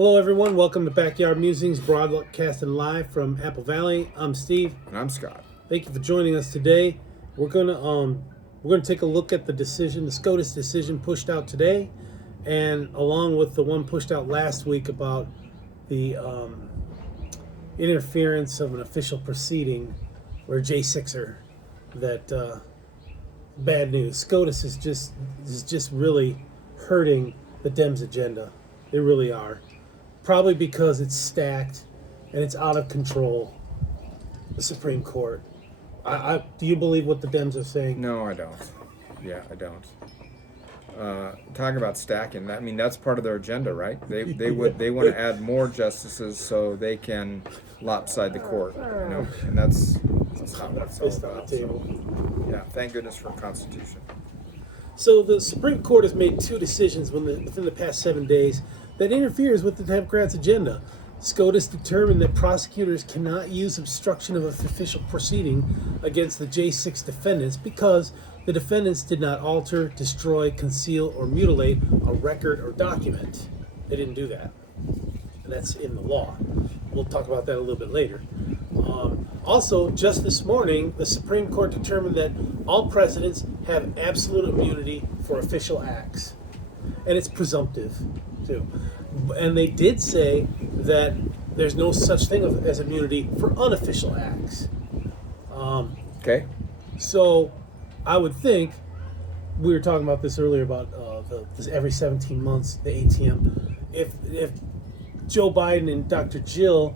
Hello, everyone. Welcome to Backyard Musings, broadcasting live from Apple Valley. I'm Steve. And I'm Scott. Thank you for joining us today. We're gonna take a look at the decision, the SCOTUS decision pushed out today, and along with the one pushed out last week about the interference of an official proceeding or J6er. That bad news. SCOTUS is just really hurting the Dems agenda. They really are. Probably because it's stacked and it's out of control. The Supreme Court. Do you believe what the Dems are saying? No, I don't. Yeah, I don't. Talking about stacking, I mean that's part of their agenda, right? They want to add more justices so they can lopside the court, and that's not what it's all about. So, yeah, thank goodness for the Constitution. So the Supreme Court has made two decisions within the past 7 days that interferes with the Democrats' agenda. SCOTUS determined that prosecutors cannot use obstruction of an official proceeding against the J6 defendants because the defendants did not alter, destroy, conceal, or mutilate a record or document. They didn't do that. And that's in the law. We'll talk about that a little bit later. Also, just this morning, the Supreme Court determined that all presidents have absolute immunity for official acts. And it's presumptive, too. And they did say that there's no such thing as immunity for unofficial acts. Okay. So I would think, we were talking about this earlier about this every 17 months, the ATM. If Joe Biden and Dr. Jill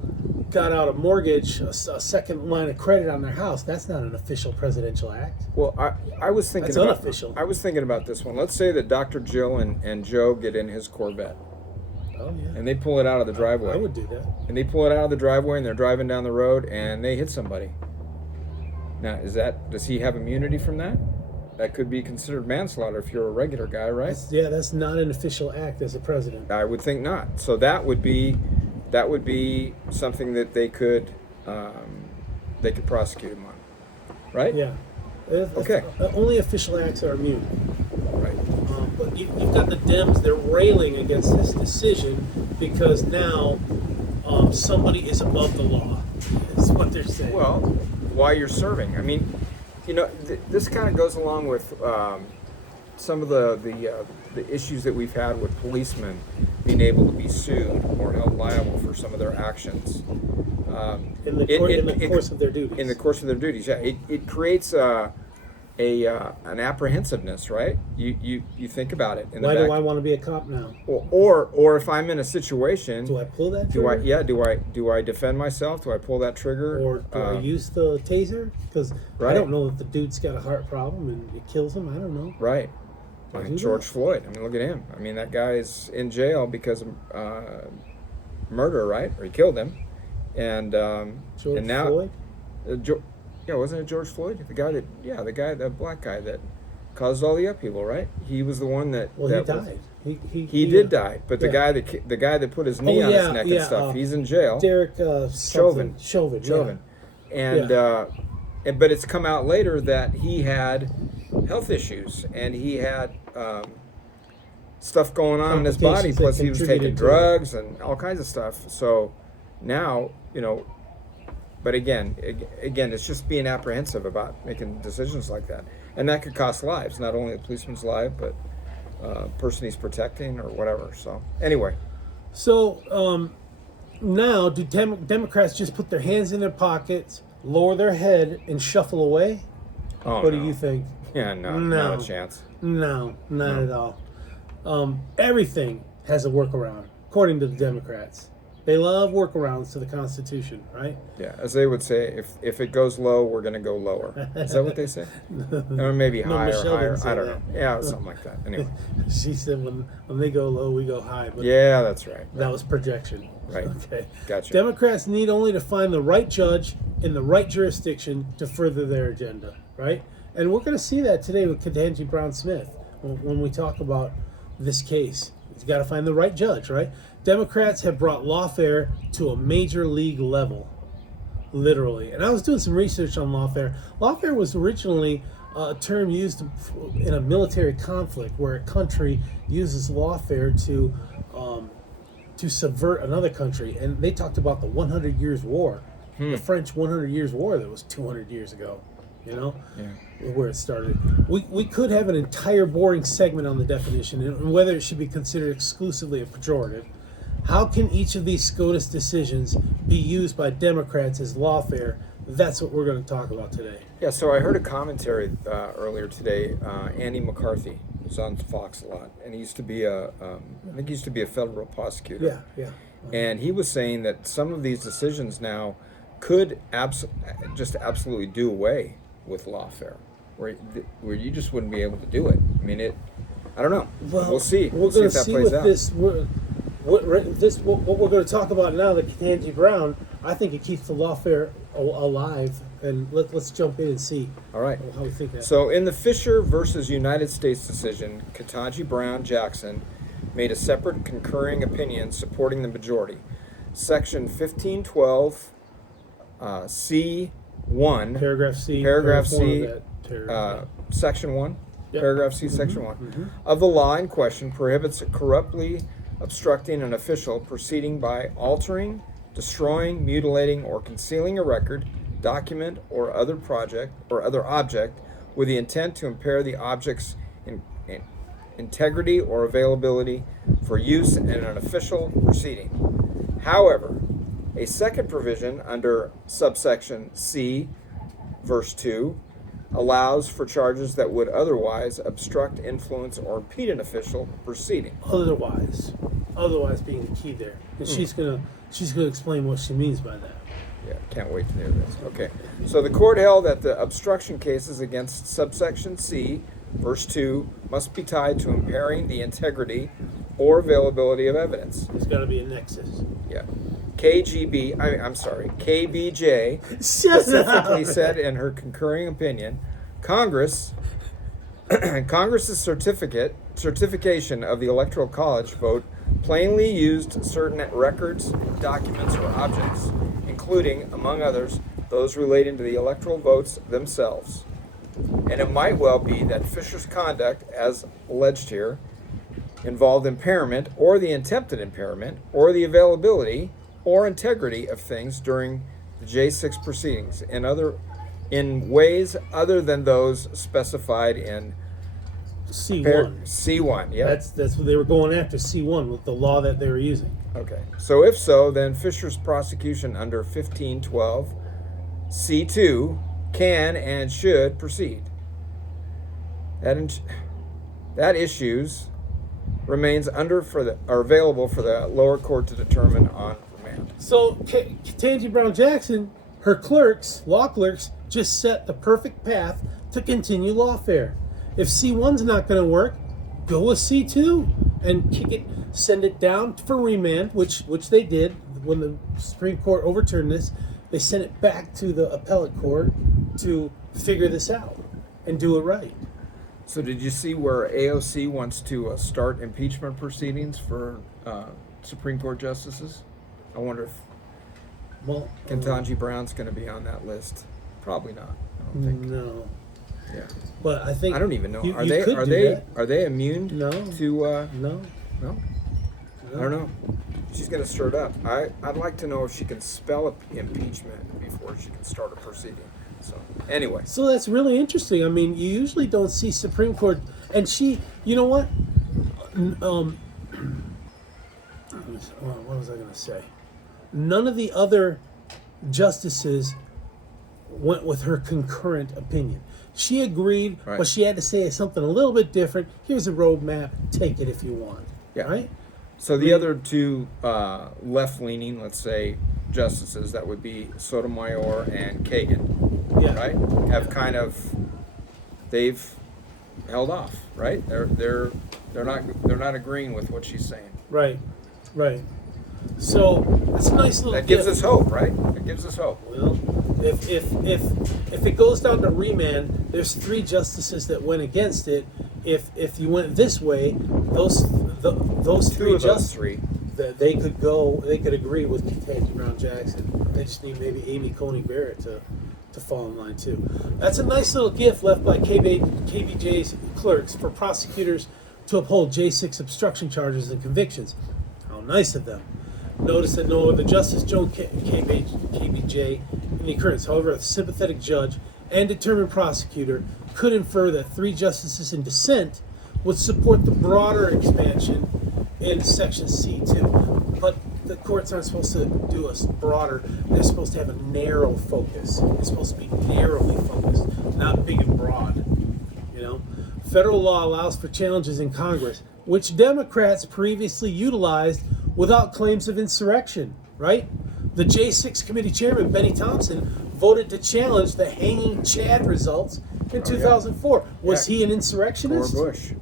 got out a mortgage, a second line of credit on their house, that's not an official presidential act. Well, I was thinking That's unofficial. I was thinking about this one. Let's say that Dr. Jill and Joe get in his Corvette. Oh, yeah. And they pull it out of the driveway. I would do that. And they pull it out of the driveway and they're driving down the road and they hit somebody. Now, does he have immunity from that? That could be considered manslaughter if you're a regular guy, right? That's not an official act as a president. I would think not. So that would be something that they could prosecute him on, right? Yeah. Okay. Only official acts are immune. Right. But you've got the Dems, they're railing against this decision because now somebody is above the law, is what they're saying. Well, while you're serving, I mean, this kind of goes along with some of the issues that we've had with policemen being able to be sued or held liable for some of their actions. In the course of their duties. In the course of their duties, yeah. It creates an apprehensiveness, right? You think about it. Why do I want to be a cop now? Or if I'm in a situation, do I pull that trigger? Do I defend myself? Do I pull that trigger? Or do I use the taser? Because right. I don't know if the dude's got a heart problem and it kills him. I don't know. Right. Like George Floyd. I mean, look at him. I mean, that guy's in jail because of murder, right? Or he killed him. And now, Floyd? Yeah, wasn't it George Floyd? The black guy that caused all the upheaval, right? He was the one that. Well, he died. He did die, but the guy that put his knee on his neck and stuff, he's in jail. Derek Chauvin. Yeah. And but it's come out later that he had health issues and he had stuff going on in his body. Plus, he was taking drugs and all kinds of stuff. So now, But again, it's just being apprehensive about making decisions like that. And that could cost lives, not only a policeman's life, but a person he's protecting or whatever. So anyway. So now, do Democrats just put their hands in their pockets, lower their head, and shuffle away? Oh, what do you think? Yeah, no, not a chance. No, not at all. Everything has a workaround, according to the Democrats. They love workarounds to the Constitution, right? Yeah, as they would say, if it goes low, we're going to go lower. Is that what they say? Or maybe higher, Michelle higher. didn't say I don't that. know. Yeah, something like that. Anyway. She said when they go low, we go high. But yeah, that's right. That was projection. Right. Okay. Gotcha. Democrats need only to find the right judge in the right jurisdiction to further their agenda, right? And we're going to see that today with Ketanji Brown Smith when we talk about this case. You've got to find the right judge, right? Democrats have brought lawfare to a major league level, literally. And I was doing some research on lawfare. Lawfare was originally a term used in a military conflict where a country uses lawfare to to subvert another country, and they talked about the 100 Years' War, the French 100 Years' War that was 200 years ago. You know, where it started. We could have an entire boring segment on the definition and whether it should be considered exclusively a pejorative. How can each of these SCOTUS decisions be used by Democrats as lawfare? That's what we're going to talk about today. Yeah, so I heard a commentary earlier today. Andy McCarthy was on Fox a lot, and he used to be I think he used to be a federal prosecutor. Yeah. And he was saying that some of these decisions now could just absolutely do away with lawfare, where you just wouldn't be able to do it. I mean, I don't know. Well, we'll see. We're We'll see going if to that see plays with out. this. What we're going to talk about now, the Ketanji Brown. I think it keeps the lawfare alive, and let's jump in and see. All right. How we think that. So in the Fisher versus United States decision, Ketanji Brown Jackson made a separate concurring opinion supporting the majority. Section 1512 C1. Paragraph C. Paragraph one of C. that paragraph. Section 1. Yep. Paragraph C, Section 1 of the law in question prohibits corruptly obstructing an official proceeding by altering, destroying, mutilating, or concealing a record, document, or other object with the intent to impair the object's integrity or availability for use in an official proceeding. However, a second provision under subsection C, verse 2, allows for charges that would otherwise obstruct, influence, or impede an official proceeding. Otherwise being the key there. And she's gonna explain what she means by that. Yeah, can't wait to hear this. Okay. So the court held that the obstruction cases against subsection C, verse 2, must be tied to impairing the integrity or availability of evidence. There's got to be a nexus. Yeah. KBJ specifically said in her concurring opinion, Congress's certification of the Electoral College vote plainly used certain records, documents, or objects, including, among others, those relating to the electoral votes themselves. And it might well be that Fisher's conduct, as alleged here, involved impairment or the attempted impairment or the availability or integrity of things during the J6 proceedings in ways other than those specified in C1. C1, yeah. That's what they were going after, C1, with the law that they were using. Okay. So if so, then Fisher's prosecution under 1512 C2 can and should proceed. That issues remains available for the lower court to determine on remand. So Ketanji Brown Jackson, her law clerks, just set the perfect path to continue lawfare. If C1's not going to work, go with C2 and send it down for remand, which they did when the Supreme Court overturned this. They sent it back to the appellate court to figure this out and do it right. So did you see where AOC wants to start impeachment proceedings for Supreme Court justices? I wonder if Ketanji Brown's going to be on that list. Probably not. I don't think. No. Yeah. But I think I don't even know. You Are they immune No. to No. No? I don't know. She's going to stir it up. I'd like to know if she can spell impeachment before she can start a proceeding. So anyway. So that's really interesting. I mean, you usually don't see Supreme Court, and you know what? What was I going to say? None of the other justices went with her concurrent opinion. She agreed, right, but she had to say something a little bit different. Here's a roadmap. Take it if you want. Yeah. Right? So the other two left-leaning, let's say, justices, that would be Sotomayor and Kagan, Yeah. right? Have they've held off, right? They're not agreeing with what she's saying. Right. So it's a nice little. That gives gift. us hope, right? It gives us hope. Well, if it goes down to remand, there's 3 justices that went against it. If you went this way, those 3 justices, they could agree with Ketanji Brown Jackson. They just need maybe Amy Coney Barrett to fall in line too. That's a nice little gift left by KBJ's clerks for prosecutors to uphold J6 obstruction charges and convictions. How nice of them. Notice that no other Justice Joan KBJ in the occurrence. However, a sympathetic judge and determined prosecutor could infer that 3 justices in dissent would support the broader expansion in Section C2. But the courts aren't supposed to do a broader, they're supposed to have a narrow focus. It's supposed to be narrowly focused, not big and broad. You know? Federal law allows for challenges in Congress, which Democrats previously utilized without claims of insurrection, right? The J6 committee chairman, Benny Thompson, voted to challenge the hanging Chad results in 2004. Was he an insurrectionist? Or Bush.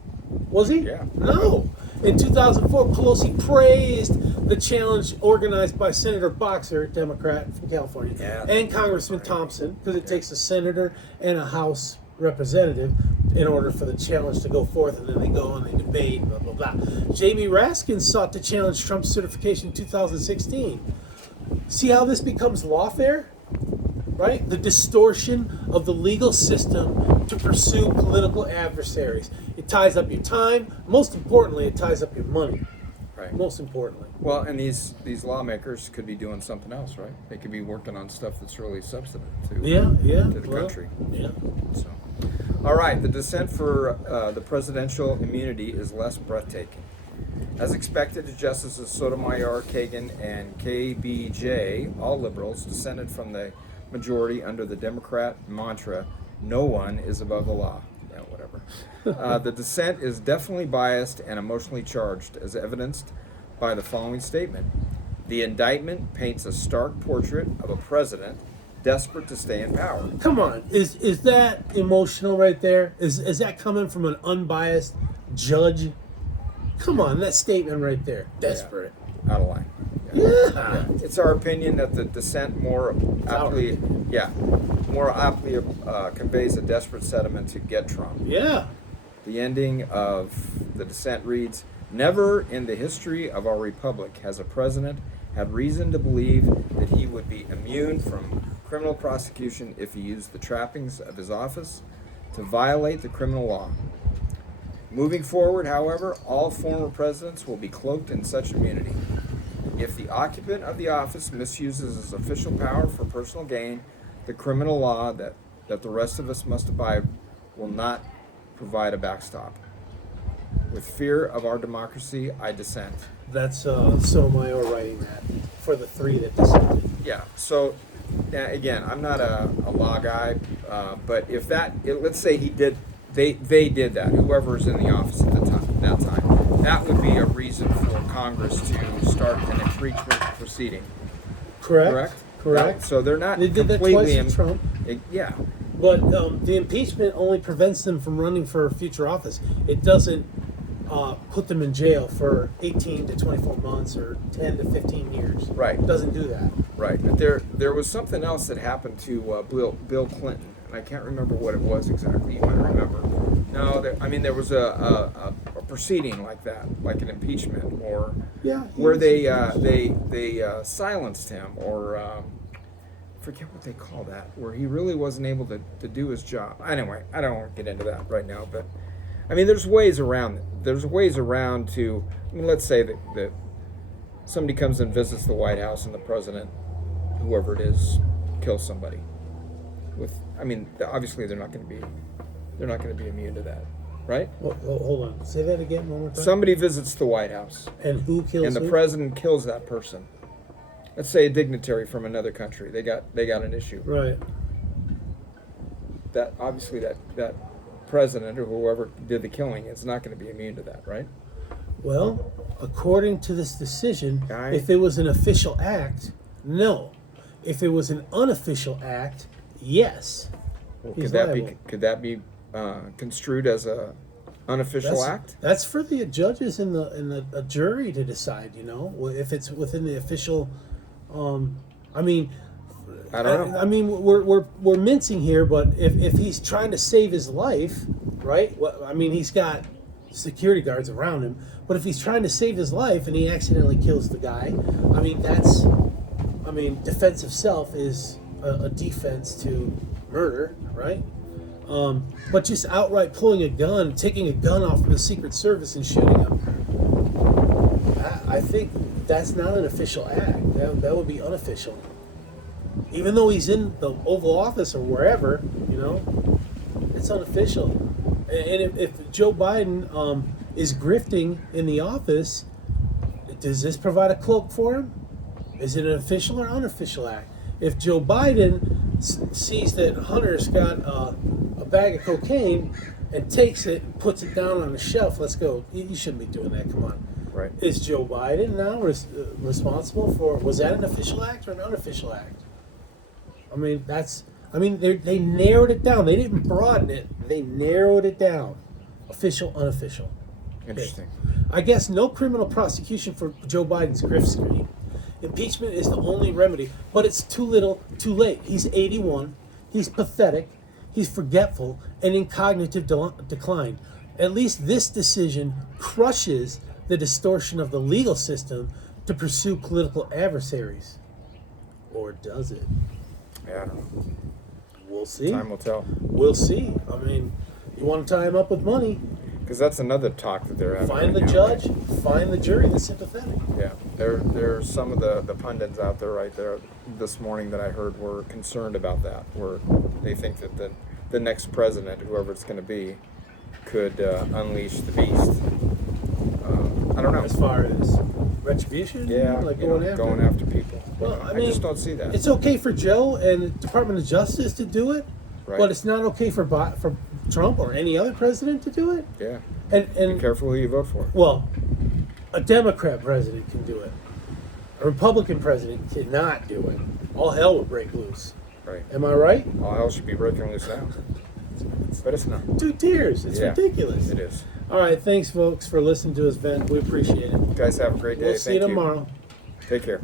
Was he? Yeah. No. In 2004, Pelosi praised the challenge organized by Senator Boxer, Democrat from California, and Congressman Thompson, because it takes a senator and a House representative in order for the challenge to go forth, and then they go and they debate, blah, blah, blah. Jamie Raskin sought to challenge Trump's certification in 2016. See how this becomes lawfare? Right? The distortion of the legal system to pursue political adversaries. It ties up your time. Most importantly, it ties up your money. Right. Most importantly. Well, and these lawmakers could be doing something else, right? They could be working on stuff that's really substantive to the country. Yeah. So, all right, the dissent for the presidential immunity is less breathtaking. As expected, Justices Sotomayor, Kagan, and KBJ, all liberals, dissented from the majority under the Democrat mantra, "No one is above the law." Yeah, whatever. The dissent is definitely biased and emotionally charged, as evidenced by the following statement. The indictment paints a stark portrait of a president desperate to stay in power. Come on, is that emotional right there? Is that coming from an unbiased judge? Come on, that statement right there, desperate. Yeah. Out of line. Yeah. It's our opinion that the dissent more aptly conveys a desperate sentiment to get Trump. Yeah. The ending of the dissent reads, "Never in the history of our republic has a president had reason to believe that he would be immune from criminal prosecution if he used the trappings of his office to violate the criminal law. Moving forward, however, all former presidents will be cloaked in such immunity. If the occupant of the office misuses his official power for personal gain, the criminal law that the rest of us must abide will not provide a backstop. With fear of our democracy, I dissent." That's Sotomayor writing that for the 3 that dissented. Yeah, so again, I'm not a law guy, but if let's say they did that, whoever's in the office at that time, that would be a reason for Congress to start an impeachment proceeding. Correct. So they're not They did that completely twice with Trump. Yeah. But the impeachment only prevents them from running for future office. It doesn't put them in jail for 18 to 24 months or 10 to 15 years. Right. It doesn't do that. Right. But there was something else that happened to Bill Clinton. I can't remember what it was exactly. You might remember. No, there was a proceeding like that, like an impeachment, or where they silenced him, or forget what they call that, where he really wasn't able to do his job. Anyway, I don't want to get into that right now, but there's ways around it. There's ways around to. Let's say that somebody comes and visits the White House and the president, whoever it is, kills somebody. Obviously they're not going to be immune to that, right? Well, hold on. Say that again one more time. Somebody visits the White House, and who kills? And the president kills that person. Let's say a dignitary from another country. They got an issue. Right. That obviously that president or whoever did the killing is not going to be immune to that, right? Well, according to this decision, if it was an official act, no. If it was an unofficial act, yes. Well, could that be construed as a unofficial act? That's for the judges and the jury to decide. If it's within the official. I don't know. We're mincing here, but if he's trying to save his life, right? He's got security guards around him, but if he's trying to save his life and he accidentally kills the guy, defense of self is a defense to murder, right? But just outright pulling a gun, taking a gun off from the Secret Service and shooting him, I think that's not an official act. That would be unofficial. Even though he's in the Oval Office or wherever, it's unofficial. And if Joe Biden is grifting in the office, does this provide a cloak for him? Is it an official or unofficial act? If Joe Biden sees that Hunter's got a bag of cocaine and takes it and puts it down on the shelf, let's go. You shouldn't be doing that. Come on. Right. Is Joe Biden now responsible for? Was that an official act or an unofficial act? I mean, they narrowed it down. They didn't broaden it. They narrowed it down. Official, unofficial. Interesting. Okay. I guess no criminal prosecution for Joe Biden's grift scheme. Impeachment is the only remedy, but it's too little, too late. He's 81. He's pathetic. He's forgetful and in cognitive decline. At least this decision crushes the distortion of the legal system to pursue political adversaries. Or does it? Yeah, I don't know. We'll see. Time will tell. We'll see. I mean, you want to tie him up with money, Because that's another talk that they're having. find the right now, judge, right? find the jury that's sympathetic. Yeah, there's some of the pundits out there right there this morning that I heard were concerned about that, where they think that the next president, whoever it's going to be, could unleash the beast. I don't know. As far as retribution, Yeah, like going after people. Well, I I mean, just don't see that. It's okay for Joe and the Department of Justice to do it, Right. but it's not okay for Trump or any other president to do it. Yeah. And Be careful who you vote for. well, a Democrat president can do it. A Republican president cannot do it. All hell would break loose. Right. Am I right? All hell should be breaking loose now. But it's not. 2 tiers. It's Yeah, ridiculous. It is. All right, thanks, folks, for listening to us vent. We appreciate it. You guys have a great day. We'll see you Thank tomorrow. Take care.